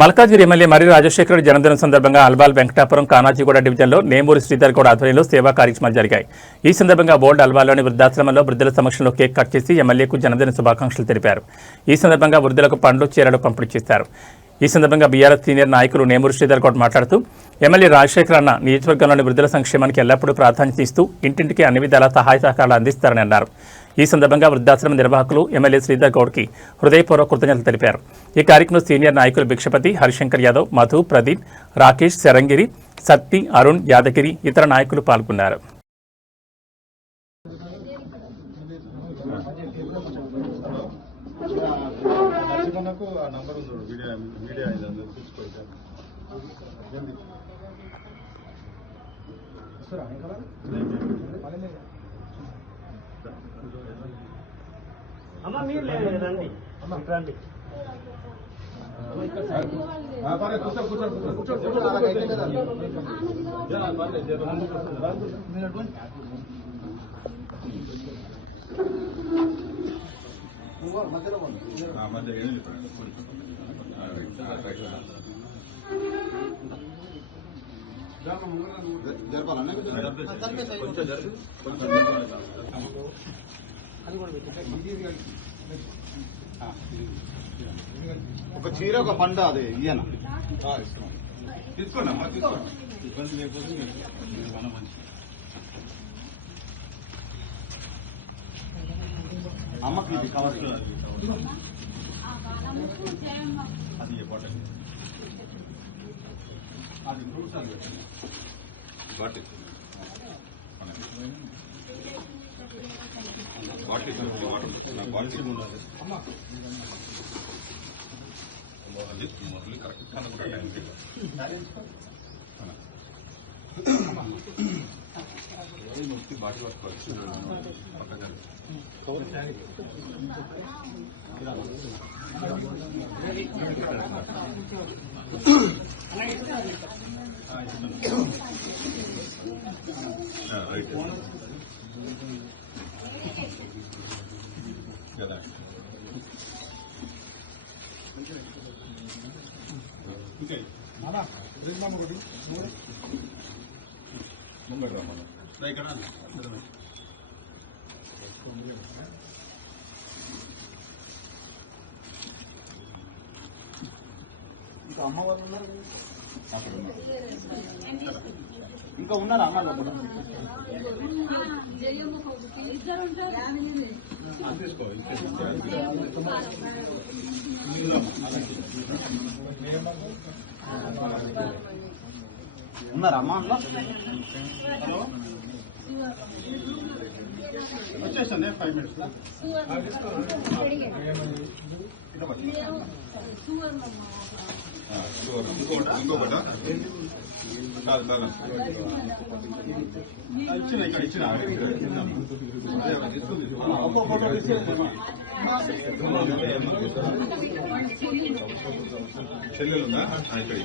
Malkajgiri MLA మర్రి రాజశేఖర రెడ్డి జన్మదినం సందర్భంగా అల్వాల్ వెంకటాపురం కానాజీగూడ డివిజన్లో నేమూరి శ్రీధర్ గౌడ్ ఆధ్వర్యంలో సేవా కార్యక్రమాలు జరిగాయి. ఈ సందర్భంగా బోర్డు అల్వాల్లోని వృద్ధాశ్రమంలో వృద్ధుల సమక్షంలో కేక్ కట్ చేసి ఎమ్మెల్యేకు జన్మదిన శుభాకాంక్షలు తెలిపారు. ఈ సందర్భంగా వృద్ధులకు పండ్లు చీరలు పంపిణీ చేశారు. ఈ సందర్భంగా బీఆర్ఎస్ సీనియర్ నాయకులు నేమూరి శ్రీధర్ గౌడ్ మాట్లాడుతూ ఎమ్మెల్యే రాజశేఖర్ అన్న నియోజకవర్గంలోని వృద్ధుల సంక్షేమానికి ఎల్లప్పుడూ ప్రాధాన్యత ఇస్తూ ఇంటింటికి అన్ని విధాల సహాయ సహకారాలు అందిస్తారని అన్నారు. ఈ సందర్భంగా వృద్ధాశ్రమ నిర్వాహకులు ఎమ్మెల్యే శ్రీధర్ గౌడ్కి హృదయపూర్వక కృతజ్ఞతలు తెలిపారు. ఈ కార్యక్రమంలో సీనియర్ నాయకులు భిక్షపతి, హరిశంకర్ యాదవ్, మధు, ప్రదీప్, రాకేష్, శరంగిరి, సత్తి, అరుణ్, యాదగిరి ఇతర నాయకులు పాల్గొన్నారు. అమ్మా మీరు రండి రండి ఒక చీర ఒక పంట అది ఇయ్యన తీసుకోండి అమ్మకి ఇది కావాలి అది ఫ్రూట్స్ అది బాటి కరెక్ట్ బాటి పట్టుకోవచ్చు రైట్ కదా ఇంకా అమ్మ వాళ్ళు ఉన్నారు, ఇంకా ఉన్నారా అమ్మ లోపల? ఉన్నారా అమ్మ అట్లా? వచ్చేసాను 5 minutes. ఇంకొకట ఇచ్చిన ఇక్కడ ఇచ్చిన చెల్లెలుందా ఇక్కడ